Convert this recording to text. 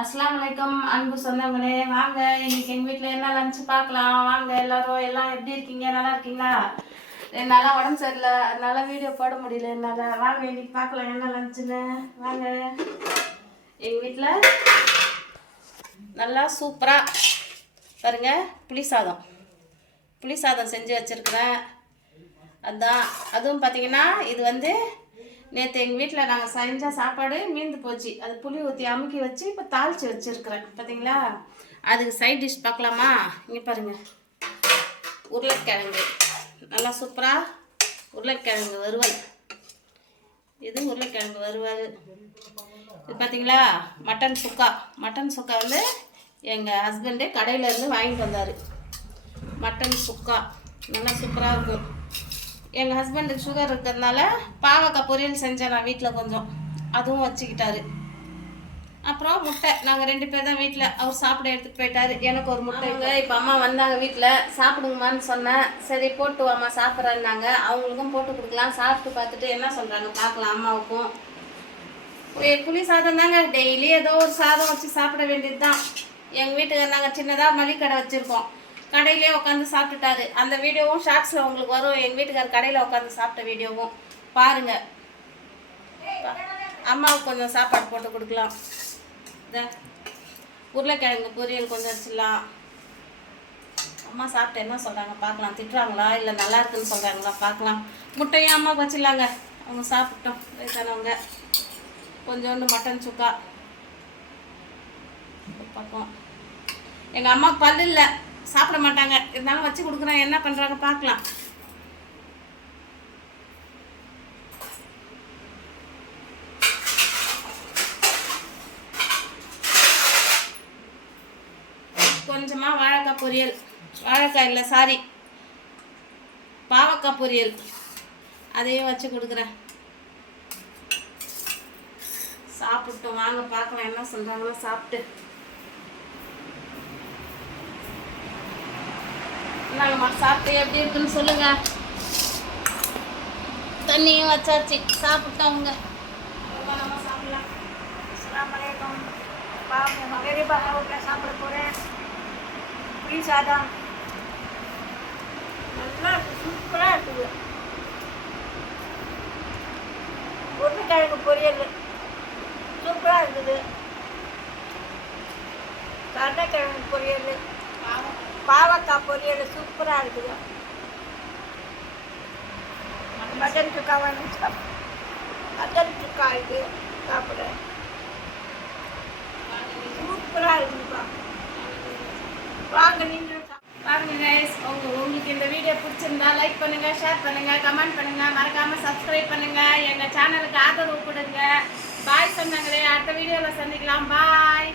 அஸ்ஸலாமு அலைக்கும் அன்பு சொந்தங்களே, வாங்க இன்னைக்கு எங்கள் வீட்டில் என்ன லஞ்சு பார்க்கலாம். வாங்க எல்லாரும், எல்லாம் எப்படி இருக்கீங்க? நல்லா இருக்கீங்களா? என்னால் உடம்பு சரியில்லை, அதனால வீடியோ போட முடியல என்னால். வாங்க இன்னைக்கு பார்க்கலாம் என்ன லஞ்சுன்னு. வாங்க. எங்கள் வீட்டில் நல்லா சூப்பராக பாருங்க, புளி சாதம் செஞ்சு வச்சுருக்குறேன். அதுவும் பார்த்தீங்கன்னா இது நேற்று எங்கள் வீட்டில் நாங்கள் செஞ்ச சாப்பாடு மீந்து போச்சு. அது புளி ஊற்றி அமுக்கி வச்சு இப்போ தாளித்து வச்சுருக்குறேன். பார்த்தீங்களா? அதுக்கு சைட் டிஷ் பார்க்கலாமா? இங்கே பாருங்கள், உருளைக்கிழங்கு நல்லா சூப்பராக உருளைக்கிழங்கு வறுவல். இது உருளைக்கிழங்கு வறுவல். இது பார்த்தீங்களா, மட்டன் சுக்கா எங்கள் ஹஸ்பண்டே கடையிலேருந்து வாங்கிட்டு வந்தார். மட்டன் சுக்கா நல்லா சூப்பராக இருக்கும். எங்கள் ஹஸ்பண்டுக்கு சுகர் இருக்கிறதுனால பாவக்காய் பொரியல் செஞ்சேன் நான் வீட்டில் கொஞ்சம், அதுவும் வச்சுக்கிட்டாரு. அப்புறம் முட்டை, நாங்கள் 2 பேர் தான் வீட்டில். அவர் சாப்பிட எடுத்துகிட்டு போயிட்டார். எனக்கு ஒரு முட்டை. இப்போ அம்மா வந்தாங்க வீட்டில், சாப்பிடுங்கம்மான்னு சொன்னேன். சரி போட்டு அம்மா சாப்பிட்றேன்னாங்க. அவங்களுக்கும் போட்டு கொடுக்கலாம். சாப்பிட்டு பார்த்துட்டு என்ன சொல்கிறாங்க பார்க்கலாம். அம்மாவுக்கும் புளி சாதம் தாங்க, டெய்லி ஏதோ ஒரு சாதம் வச்சு சாப்பிட வேண்டியது தான். எங்கள் வீட்டுக்கு நாங்கள் சின்னதாக மளிகை கடை வச்சுருக்கோம். கடையிலே உட்காந்து சாப்பிட்டுட்டாரு. அந்த வீடியோவும் ஷார்ட்ஸில் உங்களுக்கு வரும். எங்கள் வீட்டுக்கார் கடையில் உட்காந்து சாப்பிட்ட வீடியோவும் பாருங்கள். அம்மாவுக்கு கொஞ்சம் சாப்பாடு போட்டு கொடுக்கலாம். உருளைக்கிழங்கு பொரியல் கொஞ்சம் வச்சிடலாம். அம்மா சாப்பிட்டு என்ன சொல்கிறாங்க பார்க்கலாம். திட்டுறாங்களா இல்லை நல்லா இருக்குன்னு சொல்கிறாங்களா பார்க்கலாம். முட்டையும் அம்மாவுக்கு வச்சிடலாங்க, அவங்க சாப்பிட்டோம் வயசானவங்க. கொஞ்சோண்டு மட்டன் சுக்கா பார்ப்போம். எங்கள் அம்மா பல்லு இல்லை, சாப்பிட மாட்டாங்க. இருந்தாலும் வச்சு கொடுக்குறேன், என்ன பண்ணுறாங்க பார்க்கலாம். கொஞ்சமாக வாழைக்காய் பொரியல், வாழைக்காய் இல்லை சாரி பாவக்காய் பொரியல், அதையும் வச்சு கொடுக்குறேன். சாப்பிட்டோம், வாங்க பார்க்கலாம் என்ன சொல்கிறாங்களோ சாப்பிட்டு. நாங்கம்மா சாப்பிட்டு எப்படி இருக்குன்னு சொல்லுங்க. தண்ணியும் வச்சாச்சு, சாப்பிட்டவங்க நம்ம சாப்பிடலாம். அஸ்ஸலாமு அலைக்கும். மகரிபா வீட்டில் சாப்பிட போகிறேன். புளி சாதம் நல்லா இருக்குது, சூப்பராக இருக்குது. உருளைக்கிழங்கு பொரியல் சூப்பராக இருக்குது. கருணைக்கிழங்கு பொரியல், பாவக்காய் பொரியல் சூப்பராக இருக்குது. மட்டன் சுக்கா வாங்கி மட்டன் சுக்கா இது சாப்பிட சூப்பராக இருக்குதுப்பா. வாங்க நீங்கள் பாருங்க கைஸ். உங்களுக்கு இந்த வீடியோ பிடிச்சிருந்தா லைக் பண்ணுங்கள், ஷேர் பண்ணுங்கள், கமெண்ட் பண்ணுங்கள், மறக்காமல் சப்ஸ்கிரைப் பண்ணுங்கள். எங்கள் சேனலுக்கு ஆதரவு கொடுங்க. பாய் சொன்னாங்களே, அடுத்த வீடியோவில் சந்திக்கலாம். பாய்.